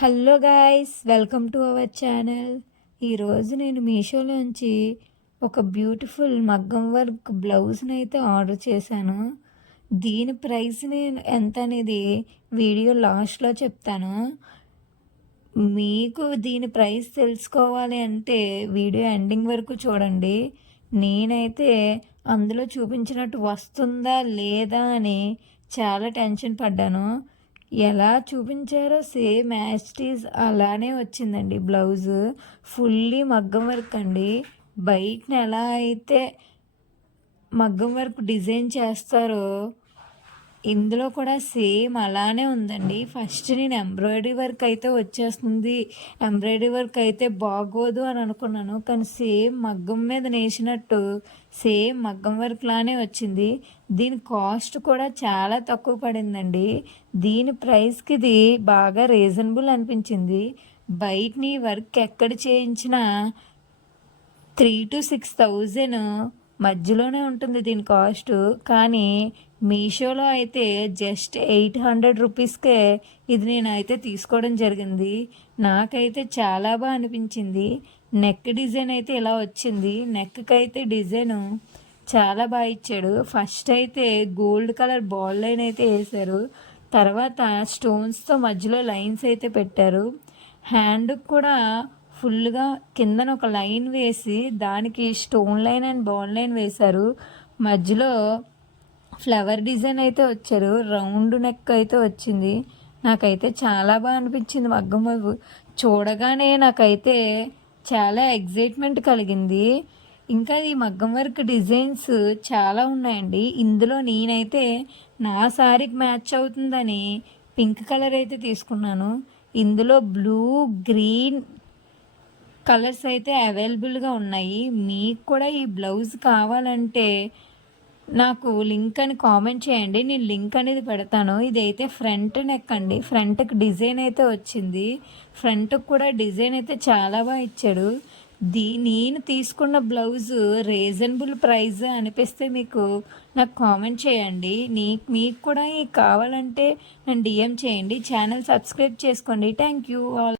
Hello guys, welcome to our channel. ఈరోజు నేను మీషోలోంచి ఒక బ్యూటిఫుల్ మగ్గం వర్క్ బ్లౌజ్ని అయితే ఆర్డర్ చేశాను. దీని ప్రైస్ నేను ఎంత అనేది వీడియో లాస్ట్లో చెప్తాను. మీకు దీని ప్రైస్ తెలుసుకోవాలి అంటే వీడియో ఎండింగ్ వరకు చూడండి. నేనైతే అందులో చూపించినట్టు వస్తుందా లేదా అని చాలా టెన్షన్ పడ్డాను. ఎలా చూపించారో సేమ్ యాజ్ అలానే వచ్చిందండి. బ్లౌజు ఫుల్లీ మగ్గం వర్క్ అండి. బయటన ఎలా అయితే మగ్గం వర్క్ డిజైన్ చేస్తారో ఇందులో కూడా సేమ్ అలానే ఉందండి. ఫస్ట్ నేను ఎంబ్రాయిడరీ వర్క్ అయితే వచ్చేస్తుంది, ఎంబ్రాయిడరీ వర్క్ అయితే బాగోదు అని అనుకున్నాను. కానీ సేమ్ మగ్గం మీద నేసినట్టు సేమ్ మగ్గం వర్క్ లానే వచ్చింది. దీని కాస్ట్ కూడా చాలా తక్కువ పడిందండి. దీని ప్రైస్కి ఇది బాగా రీజనబుల్ అనిపించింది. బయటని వర్క్ ఎక్కడ చేయించినా 3,000 to 6,000 మధ్యలోనే ఉంటుంది దీని కాస్ట్. కానీ మీషోలో అయితే జస్ట్ 800 రూపీస్కే ఇది నేనైతే తీసుకోవడం జరిగింది. నాకైతే చాలా బాగా అనిపించింది. నెక్ డిజైన్ అయితే ఇలా వచ్చింది. నెక్కి అయితే డిజైను చాలా బాగా ఇచ్చాడు. ఫస్ట్ అయితే గోల్డ్ కలర్ బాల్ లైన్ అయితే వేశారు. తర్వాత స్టోన్స్తో మధ్యలో లైన్స్ అయితే పెట్టారు. హ్యాండ్కి కూడా ఫుల్గా కిందన ఒక లైన్ వేసి దానికి stone line and ball line వేశారు. మధ్యలో ఫ్లవర్ డిజైన్ అయితే వచ్చారు. రౌండ్ నెక్ అయితే వచ్చింది. నాకైతే చాలా బాగా అనిపించింది మగ్గం వర్క్ చూడగానే. నాకైతే చాలా ఎగ్జైట్మెంట్ కలిగింది. ఇంకా ఈ మగ్గం వర్క్ డిజైన్స్ చాలా ఉన్నాయండి. ఇందులో నేనైతే నా శారీకి మ్యాచ్ అవుతుందని పింక్ కలర్ అయితే తీసుకున్నాను. ఇందులో బ్లూ, గ్రీన్ కలర్స్ అయితే అవైలబుల్గా ఉన్నాయి. మీకు కూడా ఈ బ్లౌజ్ కావాలంటే నాకు లింక్ అని కామెంట్ చేయండి, నేను లింక్ అనేది పెడతాను. ఇదైతే ఫ్రంట్ నెక్ అండి. ఫ్రంట్కి డిజైన్ అయితే వచ్చింది. ఫ్రంట్కి కూడా డిజైన్ అయితే చాలా బాగా ఇచ్చాడు. నేను తీసుకున్న బ్లౌజ్ రీజనబుల్ ప్రైస్ అనిపిస్తే మీకు నాకు కామెంట్ చేయండి. మీకు కూడా కావాలంటే నన్ను డిఎం చేయండి. ఛానల్ సబ్స్క్రైబ్ చేసుకోండి. Thank you all.